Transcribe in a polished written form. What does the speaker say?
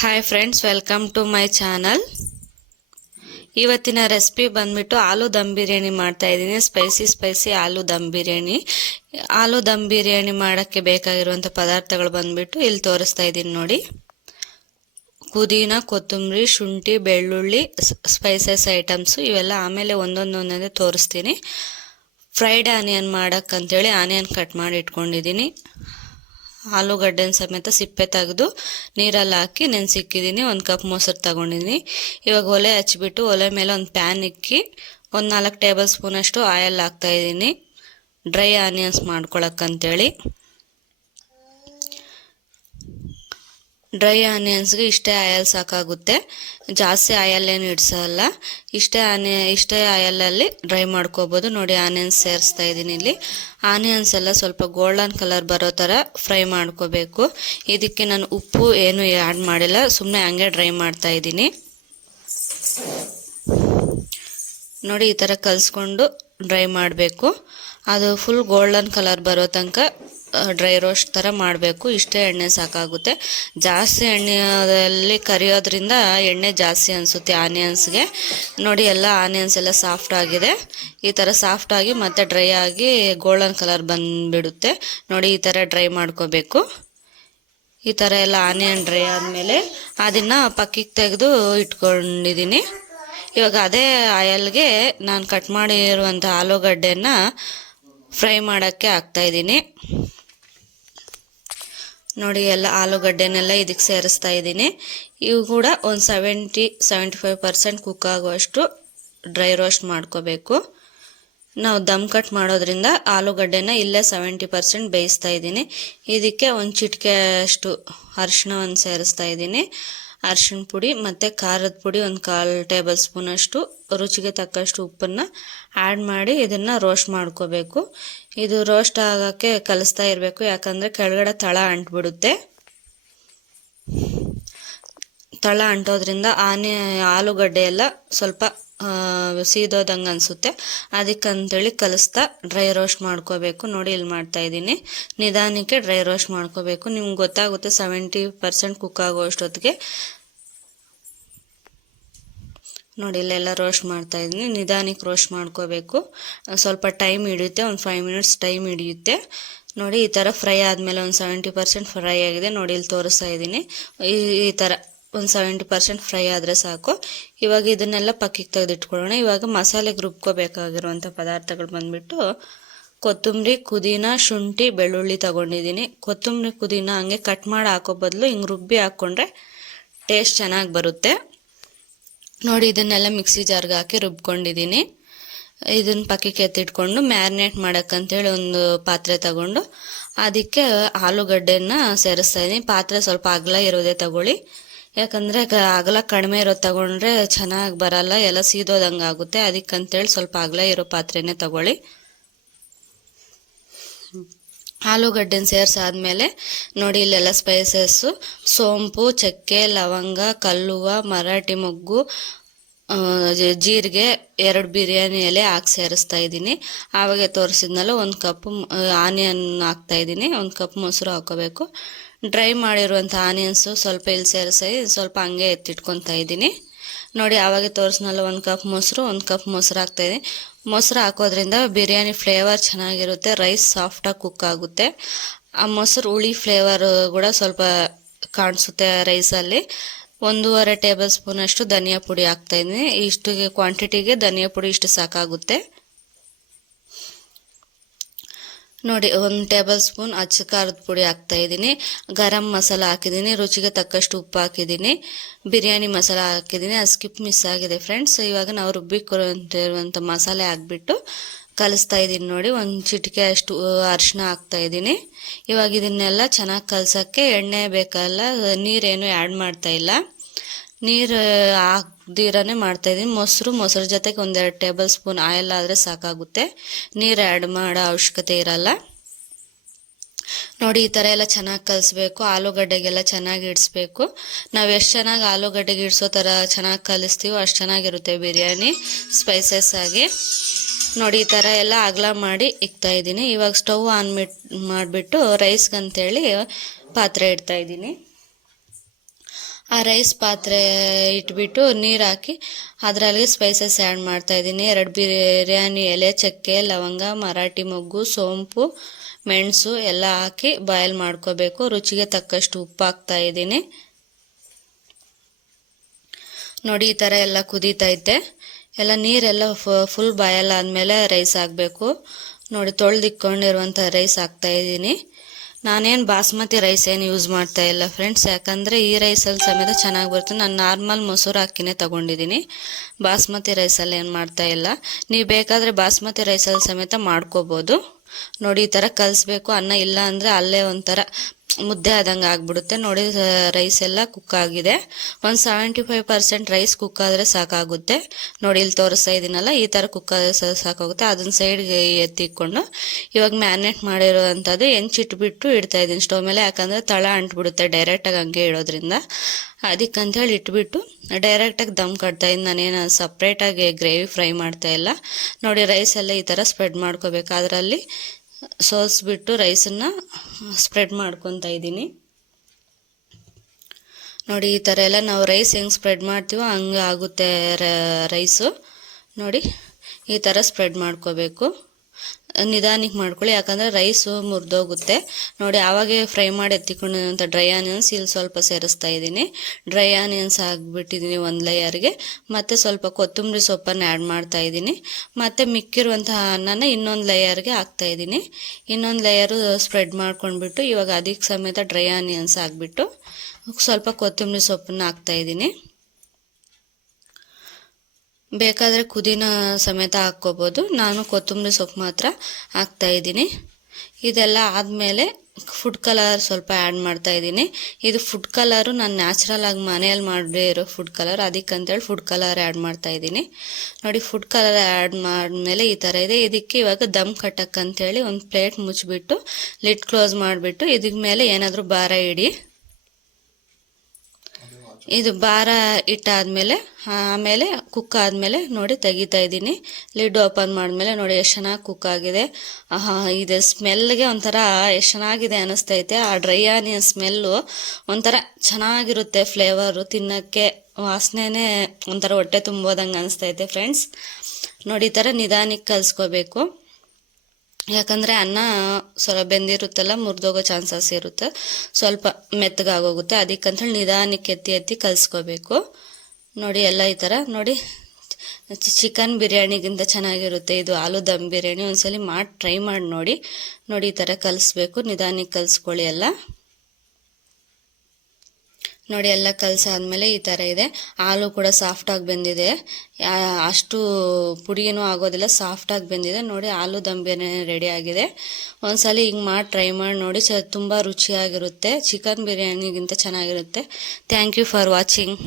Hi friends, welcome to my channel. ಇವತ್ತಿನ recipe ಬಂದ್ಬಿಟ್ಟು ಆಲೂ ದಮ್ ಬಿರಿಯಾನಿ ಮಾಡ್ತಾ ಇದ್ದೀನಿ. ಸ್ಪೈಸಿ ಆಲೂ ದಮ್ ಬಿರಿಯಾನಿ. ಆಲೂ ದಮ್ ಬಿರಿಯಾನಿ ಮಾಡೋಕ್ಕೆ ಬೇಕಾಗಿರುವಂಥ ಪದಾರ್ಥಗಳು ಬಂದ್ಬಿಟ್ಟು ಇಲ್ಲಿ ತೋರಿಸ್ತಾ ಇದ್ದೀನಿ ನೋಡಿ. ಪುದೀನ, ಕೊತ್ತಂಬರಿ, ಶುಂಠಿ, ಬೆಳ್ಳುಳ್ಳಿ, ಸ್ಪೈಸಸ್ ಐಟಮ್ಸು ಇವೆಲ್ಲ ಆಮೇಲೆ ಒಂದೊಂದೇ ತೋರಿಸ್ತೀನಿ. ಫ್ರೈಡ್ ಆನಿಯನ್ ಮಾಡೋಕ್ಕಂತೇಳಿ ಆನಿಯನ್ ಕಟ್ ಮಾಡಿ ಇಟ್ಕೊಂಡಿದ್ದೀನಿ. ಆಲೂಗಡ್ಡೆನ ಸಮೇತ ಸಿಪ್ಪೆ ತೆಗೆದು ನೀರಲ್ಲಿ ಹಾಕಿ ನೆನೆಸಿಕ್ಕಿದ್ದೀನಿ. 1 ಕಪ್ ಮೊಸರು ತಗೊಂಡಿದ್ದೀನಿ. ಇವಾಗ ಒಲೆ ಹಚ್ಬಿಟ್ಟು ಒಲೆ ಮೇಲೆ ಒಂದು ಪ್ಯಾನ್ ಇಕ್ಕಿ 4 ಟೇಬಲ್ ಸ್ಪೂನ್ ಅಷ್ಟು ಆಯಿಲ್ ಹಾಕ್ತಾಯಿದ್ದೀನಿ, ಡ್ರೈ ಆನಿಯನ್ಸ್ ಮಾಡ್ಕೊಳಕ್ಕಂತೇಳಿ. ಡ್ರೈ ಆನಿಯನ್ಸ್ಗೆ ಇಷ್ಟೇ ಆಯಿಲ್ ಸಾಕಾಗುತ್ತೆ, ಜಾಸ್ತಿ ಆಯಿಲ್ ಏನು ಇಡ್ಸಲ್ಲ. ಇಷ್ಟೇ ಆಯಿಲಲ್ಲಿ ಡ್ರೈ ಮಾಡ್ಕೋಬೋದು. ನೋಡಿ, ಆನಿಯನ್ಸ್ ಸೇರಿಸ್ತಾ ಇದ್ದೀನಿ ಇಲ್ಲಿ. ಆನಿಯನ್ಸ್ ಎಲ್ಲ ಸ್ವಲ್ಪ ಗೋಲ್ಡನ್ ಕಲರ್ ಬರೋ ಥರ ಫ್ರೈ ಮಾಡ್ಕೋಬೇಕು. ಇದಕ್ಕೆ ನಾನು ಉಪ್ಪು ಏನು ಆ್ಯಡ್ ಮಾಡಿಲ್ಲ, ಸುಮ್ಮನೆ ಹಂಗೆ ಡ್ರೈ ಮಾಡ್ತಾ ಇದ್ದೀನಿ. ನೋಡಿ, ಈ ಥರ ಕಲಿಸ್ಕೊಂಡು ಡ್ರೈ ಮಾಡಬೇಕು. ಅದು ಫುಲ್ ಗೋಲ್ಡನ್ ಕಲರ್ ಬರೋ ತನಕ ಡ್ರೈ ರೋಸ್ಟ್ ಥರ ಮಾಡಬೇಕು. ಇಷ್ಟೇ ಎಣ್ಣೆ ಸಾಕಾಗುತ್ತೆ. ಜಾಸ್ತಿ ಎಣ್ಣೆಯಲ್ಲಿ ಕರಿಯೋದ್ರಿಂದ ಎಣ್ಣೆ ಜಾಸ್ತಿ ಅನಿಸುತ್ತೆ ಆನಿಯನ್ಸ್ಗೆ. ನೋಡಿ, ಎಲ್ಲ ಆನಿಯನ್ಸ್ ಎಲ್ಲ ಸಾಫ್ಟ್ ಆಗಿದೆ. ಈ ಥರ ಸಾಫ್ಟಾಗಿ ಮತ್ತೆ ಡ್ರೈ ಆಗಿ ಗೋಲ್ಡನ್ ಕಲರ್ ಬಂದುಬಿಡುತ್ತೆ. ನೋಡಿ, ಈ ಥರ ಡ್ರೈ ಮಾಡ್ಕೋಬೇಕು. ಈ ಥರ ಎಲ್ಲ ಆನಿಯನ್ ಡ್ರೈ ಆದಮೇಲೆ ಅದನ್ನು ಪಕ್ಕಕ್ಕೆ ತೆಗೆದು ಇಟ್ಕೊಂಡಿದ್ದೀನಿ. ಇವಾಗ ಅದೇ ಆಯಿಲ್ಗೆ ನಾನು ಕಟ್ ಮಾಡಿರುವಂಥ ಆಲೂಗಡ್ಡೆನ ಫ್ರೈ ಮಾಡೋಕ್ಕೆ ಹಾಕ್ತಾಯಿದ್ದೀನಿ. ನೋಡಿ, ಎಲ್ಲ ಆಲೂಗಡ್ಡೆನೆಲ್ಲ ಇದಕ್ಕೆ ಸೇರಿಸ್ತಾ ಇದ್ದೀನಿ. ಇವು ಕೂಡ ಒಂದು 70-75% ಕುಕ್ ಆಗುವಷ್ಟು ಡ್ರೈ ರೋಸ್ಟ್ ಮಾಡ್ಕೋಬೇಕು. ನಾವು ದಮ್ ಕಟ್ ಮಾಡೋದ್ರಿಂದ ಆಲೂಗಡ್ಡೆನ ಇಲ್ಲೇ 70% ಬೇಯಿಸ್ತಾ ಇದ್ದೀನಿ. ಇದಕ್ಕೆ ಒಂದು ಚಿಟಿಕೆ ಅಷ್ಟು ಅರಿಶಿಣವನ್ನು ಸೇರಿಸ್ತಾ ಇದ್ದೀನಿ. ಅರಿಶಿಣ ಪುಡಿ ಮತ್ತು ಖಾರದ ಪುಡಿ 1/4 ಟೇಬಲ್ ಸ್ಪೂನ್ ಅಷ್ಟು, ರುಚಿಗೆ ತಕ್ಕಷ್ಟು ಉಪ್ಪನ್ನು ಆ್ಯಡ್ ಮಾಡಿ ಇದನ್ನು ರೋಸ್ಟ್ ಮಾಡ್ಕೋಬೇಕು. ಇದು ರೋಸ್ಟ್ ಆಗೋಕ್ಕೆ ಕಲಿಸ್ತಾ ಇರಬೇಕು, ಯಾಕಂದರೆ ಕೆಳಗಡೆ ತಳ ಅಂಟ್ಬಿಡುತ್ತೆ. ತಳ ಅಂಟೋದ್ರಿಂದ ಆಲೂಗಡ್ಡೆ ಎಲ್ಲ ಸ್ವಲ್ಪ ಸೀದೋದಂಗೆ ಅನಿಸುತ್ತೆ. ಅದಕ್ಕಂತೇಳಿ ಕಲಿಸ್ತಾ ಡ್ರೈ ರೋಸ್ಟ್ ಮಾಡ್ಕೋಬೇಕು. ನೋಡಿ, ಇಲ್ಲಿ ಮಾಡ್ತಾಯಿದ್ದೀನಿ. ನಿಧಾನಕ್ಕೆ ಡ್ರೈ ರೋಸ್ಟ್ ಮಾಡ್ಕೋಬೇಕು. ನಿಮ್ಗೆ ಗೊತ್ತಾಗುತ್ತೆ 70% ಕುಕ್ ಆಗೋಷ್ಟೊತ್ತಿಗೆ. ನೋಡಿ, ಇಲ್ಲೆಲ್ಲ ರೋಸ್ಟ್ ಮಾಡ್ತಾಯಿದ್ದೀನಿ. ನಿಧಾನಕ್ಕೆ ರೋಸ್ಟ್ ಮಾಡ್ಕೋಬೇಕು. ಸ್ವಲ್ಪ ಟೈಮ್ ಹಿಡಿಯುತ್ತೆ, ಒಂದು 5 ಮಿನಿಟ್ಸ್ ಟೈಮ್ ಹಿಡಿಯುತ್ತೆ. ನೋಡಿ, ಈ ಥರ ಫ್ರೈ ಆದಮೇಲೆ ಒಂದು 70% ಫ್ರೈ ಆಗಿದೆ. ನೋಡಿ, ಇಲ್ಲಿ ತೋರಿಸ್ತಾ ಇದ್ದೀನಿ. ಈ ಥರ ಒಂದು 70% ಫ್ರೈ ಆದರೆ ಸಾಕು. ಇವಾಗ ಇದನ್ನೆಲ್ಲ ಪಕ್ಕಕ್ಕೆ ತೆಗೆದಿಟ್ಕೊಳ್ಳೋಣ. ಇವಾಗ ಮಸಾಲೆಗೆ ರುಬ್ಕೋಬೇಕಾಗಿರುವಂಥ ಪದಾರ್ಥಗಳು ಬಂದುಬಿಟ್ಟು ಕೊತ್ತಂಬರಿ, ಪುದೀನ, ಶುಂಠಿ, ಬೆಳ್ಳುಳ್ಳಿ ತಗೊಂಡಿದ್ದೀನಿ. ಕೊತ್ತಂಬರಿ, ಪುದೀನ ಹಂಗೆ ಕಟ್ ಮಾಡಿ ಹಾಕೋ ಬದಲು ಹಿಂಗೆ ರುಬ್ಬಿ ಹಾಕ್ಕೊಂಡ್ರೆ ಟೇಸ್ಟ್ ಚೆನ್ನಾಗಿ ಬರುತ್ತೆ. ನೋಡಿ, ಇದನ್ನೆಲ್ಲ ಮಿಕ್ಸಿ ಜಾರ್ಗೆ ಹಾಕಿ ರುಬ್ಕೊಂಡಿದ್ದೀನಿ. ಇದನ್ನು ಪಕ್ಕಕ್ಕೆ ಎತ್ತಿಟ್ಕೊಂಡು ಮ್ಯಾರಿನೇಟ್ ಮಾಡೋಕ್ಕಂತೇಳಿ ಒಂದು ಪಾತ್ರೆ ತಗೊಂಡು ಅದಕ್ಕೆ ಆಲೂಗಡ್ಡೆನ ಸೇರಿಸ್ತಾ ಇದ್ದೀನಿ. ಪಾತ್ರೆ ಸ್ವಲ್ಪ ಅಗಲ ಇರೋದೇ ತಗೊಳ್ಳಿ, ಯಾಕಂದರೆ ಅಗಲ ಕಡಿಮೆ ಇರೋದು ತಗೊಂಡ್ರೆ ಚೆನ್ನಾಗಿ ಬರಲ್ಲ, ಎಲ್ಲ ಸೀದೋದಂಗೆ ಆಗುತ್ತೆ. ಅದಕ್ಕಂತೇಳಿ ಸ್ವಲ್ಪ ಅಗಲ ಇರೋ ಪಾತ್ರೆನೇ ತಗೊಳ್ಳಿ. ಆಲೂಗಡ್ಡೆನ ಸೇರಿಸಾದ್ಮೇಲೆ ನೋಡಿ, ಇಲ್ಲೆಲ್ಲ ಸ್ಪೈಸಸ್ಸು ಸೋಂಪು, ಚಕ್ಕೆ, ಲವಂಗ, ಕಲ್ಲುವ, ಮರಾಠಿ ಮೊಗ್ಗು, ಜೀರಿಗೆ, 2 ಬಿರಿಯಾನಿ ಎಲೆ ಹಾಕಿ ಸೇರಿಸ್ತಾ ಇದ್ದೀನಿ. ಆವಾಗ ತೋರಿಸಿದ್ನಲ್ಲ 1 ಕಪ್ ಆನಿಯನ್ ಹಾಕ್ತಾಯಿದ್ದೀನಿ. 1 ಕಪ್ ಮೊಸರು ಹಾಕೋಬೇಕು. ಡ್ರೈ ಮಾಡಿರುವಂಥ ಆನಿಯನ್ಸು ಸ್ವಲ್ಪ ಇಲ್ಲಿ ಸೇರಿಸಿ ಸ್ವಲ್ಪ ಹಂಗೆ ಎತ್ತಿಟ್ಕೊತಾ ಇದ್ದೀನಿ. ನೋಡಿ, ಆವಾಗ ತೋರಿಸ್ನಲ್ಲ 1 ಕಪ್ ಮೊಸರು, 1 ಕಪ್ ಮೊಸರು ಹಾಕ್ತಾಯಿದ್ದೀನಿ. ಮೊಸರು ಹಾಕೋದ್ರಿಂದ ಬಿರಿಯಾನಿ ಫ್ಲೇವರ್ ಚೆನ್ನಾಗಿರುತ್ತೆ, ರೈಸ್ ಸಾಫ್ಟಾಗಿ ಕುಕ್ ಆಗುತ್ತೆ. ಆ ಮೊಸರು ಹುಳಿ ಫ್ಲೇವರ್ ಕೂಡ ಸ್ವಲ್ಪ ಕಾಣಿಸುತ್ತೆ ರೈಸಲ್ಲಿ. 1.5 ಟೇಬಲ್ ಸ್ಪೂನ್ ಅಷ್ಟು ಧನಿಯಾ ಪುಡಿ ಹಾಕ್ತಾಯಿದ್ದೀನಿ. ಇಷ್ಟು ಕ್ವಾಂಟಿಟಿಗೆ ಧನಿಯಾ ಪುಡಿ ಇಷ್ಟು ಸಾಕಾಗುತ್ತೆ. ನೋಡಿ, 1 ಟೇಬಲ್ ಸ್ಪೂನ್ ಅಚ್ಚ ಖಾರದ ಪುಡಿ ಹಾಕ್ತಾಯಿದ್ದೀನಿ. ಗರಂ ಮಸಾಲ ಹಾಕಿದ್ದೀನಿ. ರುಚಿಗೆ ತಕ್ಕಷ್ಟು ಉಪ್ಪು ಹಾಕಿದ್ದೀನಿ. ಬಿರಿಯಾನಿ ಮಸಾಲ ಹಾಕಿದ್ದೀನಿ. ಅದು ಸ್ಕಿಪ್ ಮಿಸ್ ಆಗಿದೆ ಫ್ರೆಂಡ್ಸ್. ಇವಾಗ ನಾವು ರುಬ್ಬಿಕೊಂಡಿರುವಂಥ ಮಸಾಲೆ ಹಾಕ್ಬಿಟ್ಟು ಕಲಿಸ್ತಾ ಇದ್ದೀನಿ. ನೋಡಿ, 1 ಚಿಟಿಕೆ ಅಷ್ಟು ಅರಿಶಿನ ಹಾಕ್ತಾಯಿದ್ದೀನಿ. ಇವಾಗ ಇದನ್ನೆಲ್ಲ ಚೆನ್ನಾಗಿ ಕಲಸೋಕ್ಕೆ ಎಣ್ಣೆ ಬೇಕಲ್ಲ, ನೀರೇನು ಆ್ಯಡ್ ಮಾಡ್ತಾಯಿಲ್ಲ, ನೀರು ಹಾಕ್ದಿರೇ ಮಾಡ್ತಾಯಿದ್ದೀನಿ. ಮೊಸರು ಜೊತೆಗೆ 1-2 ಟೇಬಲ್ ಸ್ಪೂನ್ ಆಯಿಲ್ ಆದರೆ ಸಾಕಾಗುತ್ತೆ, ನೀರು ಆ್ಯಡ್ ಮಾಡೋ ಅವಶ್ಯಕತೆ ಇರಲ್ಲ. ನೋಡಿ, ಈ ಥರ ಎಲ್ಲ ಚೆನ್ನಾಗಿ ಕಲಿಸ್ಬೇಕು. ಆಲೂಗಡ್ಡೆಗೆಲ್ಲ ಚೆನ್ನಾಗಿ ಇಡಿಸ್ಬೇಕು. ನಾವು ಎಷ್ಟು ಚೆನ್ನಾಗಿ ಆಲೂಗಡ್ಡೆಗೆ ಇಡಿಸೋ ಥರ ಚೆನ್ನಾಗಿ ಕಲಿಸ್ತೀವೋ ಅಷ್ಟು ಚೆನ್ನಾಗಿರುತ್ತೆ ಬಿರಿಯಾನಿ ಸ್ಪೈಸಸ್ ಆಗಿ. ನೋಡಿ, ಈ ಥರ ಎಲ್ಲ ಅಗಲ ಮಾಡಿ ಇಕ್ತಾಯಿದ್ದೀನಿ. ಇವಾಗ ಸ್ಟವ್ ಆನ್ ಮಾಡಿಬಿಟ್ಟು ರೈಸ್ಗಂತೇಳಿ ಪಾತ್ರೆ ಇಡ್ತಾಯಿದ್ದೀನಿ. ಆ ರೈಸ್ ಪಾತ್ರೆ ಇಟ್ಬಿಟ್ಟು ನೀರು ಹಾಕಿ ಅದರಲ್ಲಿ ಸ್ಪೈಸಸ್ ಆ್ಯಡ್ ಮಾಡ್ತಾಯಿದ್ದೀನಿ. 2 ಬಿರಿಯಾನಿ ಎಲೆ, ಚಕ್ಕೆ, ಲವಂಗ, ಮರಾಠಿ ಮೊಗ್ಗು, ಸೋಂಪು, ಮೆಣಸು ಎಲ್ಲ ಹಾಕಿ ಬಾಯ್ಲ್ ಮಾಡ್ಕೋಬೇಕು. ರುಚಿಗೆ ತಕ್ಕಷ್ಟು ಉಪ್ಪು ಹಾಕ್ತಾಯಿದ್ದೀನಿ. ನೋಡಿ ಈ ಥರ ಎಲ್ಲ ಕುದೀತೈತೆ. ಎಲ್ಲ ನೀರೆಲ್ಲ ಫುಲ್ ಬಾಯಲ್ ಆದಮೇಲೆ ರೈಸ್ ಹಾಕಬೇಕು. ನೋಡಿ ತೊಳೆದಿಕ್ಕೊಂಡಿರುವಂಥ ರೈಸ್ ಹಾಕ್ತಾಯಿದ್ದೀನಿ. ನಾನೇನು ಬಾಸ್ಮತಿ ರೈಸ್ ಏನು ಯೂಸ್ ಮಾಡ್ತಾ ಇಲ್ಲ ಫ್ರೆಂಡ್ಸ್, ಯಾಕಂದರೆ ಈ ರೈಸಲ್ಲಿ ಸಮೇತ ಚೆನ್ನಾಗಿ ಬರುತ್ತೆ. ನಾನು ನಾರ್ಮಲ್ ಮೊಸರು ಹಾಕಿನೇ ತೊಗೊಂಡಿದ್ದೀನಿ, ಬಾಸ್ಮತಿ ರೈಸಲ್ಲಿ ಏನು ಮಾಡ್ತಾ ಇಲ್ಲ. ನೀವು ಬೇಕಾದರೆ ಬಾಸ್ಮತಿ ರೈಸಲ್ಲಿ ಸಮೇತ ಮಾಡ್ಕೋಬೋದು. ನೋಡಿ ಈ ಥರ ಕಲಿಸ್ಬೇಕು. ಅನ್ನ ಇಲ್ಲ ಅಂದರೆ ಅಲ್ಲೇ ಒಂಥರ ಮುದ್ದೆ ಆದಂಗೆ ಆಗಿಬಿಡುತ್ತೆ. ನೋಡಿ ರೈಸ್ ಎಲ್ಲ ಕುಕ್ ಆಗಿದೆ. ಒಂದು 75% ರೈಸ್ ಕುಕ್ ಆದರೆ ಸಾಕಾಗುತ್ತೆ. ನೋಡಿ ಇಲ್ಲಿ ತೋರಿಸ್ತಾ ಇದ್ದೀನಲ್ಲ, ಈ ಥರ ಕುಕ್ ಆದರೆ ಸಾಕಾಗುತ್ತೆ. ಅದನ್ನ ಸೈಡ್ಗೆ ಎತ್ತಿಕೊಂಡು ಇವಾಗ ಮ್ಯಾರಿನೇಟ್ ಮಾಡಿರೋವಂಥದ್ದು ಹೆಂಚಿಟ್ಬಿಟ್ಟು ಇಡ್ತಾ ಇದ್ದೀನಿ ಸ್ಟವ್ ಮೇಲೆ. ಯಾಕಂದರೆ ತಳ ಅಂಟ್ಬಿಡುತ್ತೆ ಡೈರೆಕ್ಟಾಗಿ ಹಂಗೆ ಇಡೋದ್ರಿಂದ. ಅದಕ್ಕಂತೇಳಿ ಇಟ್ಬಿಟ್ಟು ಡೈರೆಕ್ಟಾಗಿ ದಮ್ ಕಟ್ತಾ ಇದ್ದೀನಿ. ನಾನೇನು ಸಪ್ರೇಟಾಗಿ ಗ್ರೇವಿ ಫ್ರೈ ಮಾಡ್ತಾ ಇಲ್ಲ. ನೋಡಿ ರೈಸ್ ಎಲ್ಲ ಈ ಥರ ಸ್ಪ್ರೆಡ್ ಮಾಡ್ಕೋಬೇಕು. ಅದರಲ್ಲಿ ಸೋಸಿಬಿಟ್ಟು ರೈಸನ್ನು ಸ್ಪ್ರೆಡ್ ಮಾಡ್ಕೊತಾ ಇದ್ದೀನಿ. ನೋಡಿ ಈ ಥರ ಎಲ್ಲ ನಾವು ರೈಸ್ ಹೆಂಗೆ ಸ್ಪ್ರೆಡ್ ಮಾಡ್ತೀವೋ ಹಂಗೆ ಆಗುತ್ತೆ ರೈಸು. ನೋಡಿ ಈ ಥರ ಸ್ಪ್ರೆಡ್ ಮಾಡ್ಕೋಬೇಕು. ನಿಧಾನಕ್ಕೆ ಮಾಡ್ಕೊಳ್ಳಿ, ಯಾಕಂದರೆ ರೈಸು ಮುರಿದೋಗುತ್ತೆ. ನೋಡಿ ಆವಾಗೇ ಫ್ರೈ ಮಾಡಿ ಎತ್ತಿಕೊಂಡಿರೋಂಥ ಡ್ರೈ ಆನಿಯನ್ಸ್ ಇಲ್ಲಿ ಸ್ವಲ್ಪ ಸೇರಿಸ್ತಾ ಇದ್ದೀನಿ. ಡ್ರೈ ಆನಿಯನ್ಸ್ ಹಾಕ್ಬಿಟ್ಟಿದ್ದೀನಿ ಒಂದು ಲೇಯರ್ಗೆ. ಮತ್ತು ಸ್ವಲ್ಪ ಕೊತ್ತಂಬರಿ ಸೊಪ್ಪನ್ನು ಆ್ಯಡ್ ಮಾಡ್ತಾ ಇದ್ದೀನಿ. ಮತ್ತು ಮಿಕ್ಕಿರುವಂತಹ ಅನ್ನನ ಇನ್ನೊಂದು ಲೇಯರ್ಗೆ ಹಾಕ್ತಾಯಿದ್ದೀನಿ. ಇನ್ನೊಂದು ಲೇಯರು ಸ್ಪ್ರೆಡ್ ಮಾಡ್ಕೊಂಡ್ಬಿಟ್ಟು ಇವಾಗ ಅದಕ್ಕೆ ಸಮೇತ ಡ್ರೈ ಆನಿಯನ್ಸ್ ಹಾಕ್ಬಿಟ್ಟು ಸ್ವಲ್ಪ ಕೊತ್ತಂಬರಿ ಸೊಪ್ಪನ್ನು ಹಾಕ್ತಾಯಿದ್ದೀನಿ. ಬೇಕಾದರೆ ಪುದೀನ ಸಮೇತ ಹಾಕ್ಕೋಬೋದು. ನಾನು ಕೊತ್ತಂಬರಿ ಸೊಪ್ಪು ಮಾತ್ರ ಹಾಕ್ತಾಯಿದ್ದೀನಿ. ಇದೆಲ್ಲ ಆದಮೇಲೆ ಫುಡ್ ಕಲರ್ ಸ್ವಲ್ಪ ಆ್ಯಡ್ ಮಾಡ್ತಾಯಿದ್ದೀನಿ. ಇದು ಫುಡ್ ಕಲರು ನಾನು ನ್ಯಾಚುರಲ್ ಆಗಿ ಮನೆಯಲ್ಲಿ ಮಾಡಿರೋ ಫುಡ್ ಕಲರ್, ಅದಕ್ಕಂತೇಳಿ ಫುಡ್ ಕಲರ್ ಆ್ಯಡ್ ಮಾಡ್ತಾಯಿದ್ದೀನಿ. ನೋಡಿ ಫುಡ್ ಕಲರ್ ಆ್ಯಡ್ ಮಾಡಿದ್ಮೇಲೆ ಈ ಥರ ಇದೆ. ಇದಕ್ಕೆ ಇವಾಗ ದಮ್ ಕಟ್ಟಕ್ಕಂತೇಳಿ ಒಂದು ಪ್ಲೇಟ್ ಮುಚ್ಚಿಬಿಟ್ಟು ಲಿಡ್ ಕ್ಲೋಸ್ ಮಾಡಿಬಿಟ್ಟು ಇದಕ್ಕೆ ಮೇಲೆ ಏನಾದರೂ ಭಾರ ಇಡಿ. ಇದು ಭಾರ ಇಟ್ಟಾದಮೇಲೆ ಆಮೇಲೆ ಕುಕ್ ಆದಮೇಲೆ ನೋಡಿ ತೆಗಿತಾ ಇದ್ದೀನಿ. ಲಿಡ್ ಓಪನ್ ಮಾಡಿದ್ಮೇಲೆ ನೋಡಿ ಎಷ್ಟು ಚೆನ್ನಾಗಿ ಕುಕ್ ಆಗಿದೆ. ಇದು ಸ್ಮೆಲ್ಗೆ ಒಂಥರ ಎಷ್ಟು ಚೆನ್ನಾಗಿದೆ ಅನ್ನಿಸ್ತೈತೆ. ಆ ಡ್ರೈ ಆನಿಯನ್ ಸ್ಮೆಲ್ಲು ಒಂಥರ ಚೆನ್ನಾಗಿರುತ್ತೆ. ಫ್ಲೇವರು ತಿನ್ನೋಕ್ಕೆ ವಾಸನೆನೇ ಒಂಥರ ಹೊಟ್ಟೆ ತುಂಬೋದಂಗೆ ಅನಿಸ್ತೈತೆ ಫ್ರೆಂಡ್ಸ್. ನೋಡಿ ಈ ಥರ ನಿಧಾನಕ್ಕೆ ಕಲಿಸ್ಕೋಬೇಕು. ಯಾಕಂದರೆ ಅನ್ನ ಸ್ವಲ್ಪ ಬೆಂದಿರುತ್ತಲ್ಲ, ಮುರಿದೋಗೋ ಚಾನ್ಸಸ್ ಇರುತ್ತೆ, ಸ್ವಲ್ಪ ಮೆತ್ತಗಾಗೋಗುತ್ತೆ. ಅದಕ್ಕಂತೇಳಿ ನಿಧಾನಕ್ಕೆ ಎತ್ತಿ ಕಲಿಸ್ಕೋಬೇಕು. ನೋಡಿ ಎಲ್ಲ ಈ ಥರ ನೋಡಿ ಚಿಕನ್ ಬಿರಿಯಾನಿಗಿಂತ ಚೆನ್ನಾಗಿರುತ್ತೆ ಇದು ಆಲೂ ದಮ್ ಬಿರಿಯಾನಿ. ಒಂದ್ಸಲಿ ಮಾಡಿ ಟ್ರೈ ಮಾಡಿ ನೋಡಿ. ನೋಡಿ ಈ ಥರ ಕಲಿಸ್ಬೇಕು, ನಿಧಾನಕ್ಕೆ ಕಲಿಸ್ಕೊಳ್ಳಿ ಎಲ್ಲ. ನೋಡಿ ಎಲ್ಲ ಕಲಸಾದ್ಮೇಲೆ ಈ ಥರ ಇದೆ. ಹಾಲು ಕೂಡ ಸಾಫ್ಟಾಗಿ ಬೆಂದಿದೆ, ಅಷ್ಟು ಪುಡಿಯೂ ಆಗೋದಿಲ್ಲ, ಸಾಫ್ಟಾಗಿ ಬೆಂದಿದೆ. ನೋಡಿ ಆಲೂ ದಮ್ ಬಿರಿಯಾನಿ ರೆಡಿ ಆಗಿದೆ. ಒಂದ್ಸಲ ಹಿಂಗೆ ಮಾಡಿ ಟ್ರೈ ಮಾಡಿ ನೋಡಿ, ತುಂಬ ರುಚಿಯಾಗಿರುತ್ತೆ. ಚಿಕನ್ ಬಿರಿಯಾನಿಗಿಂತ ಚೆನ್ನಾಗಿರುತ್ತೆ. Thank you for watching.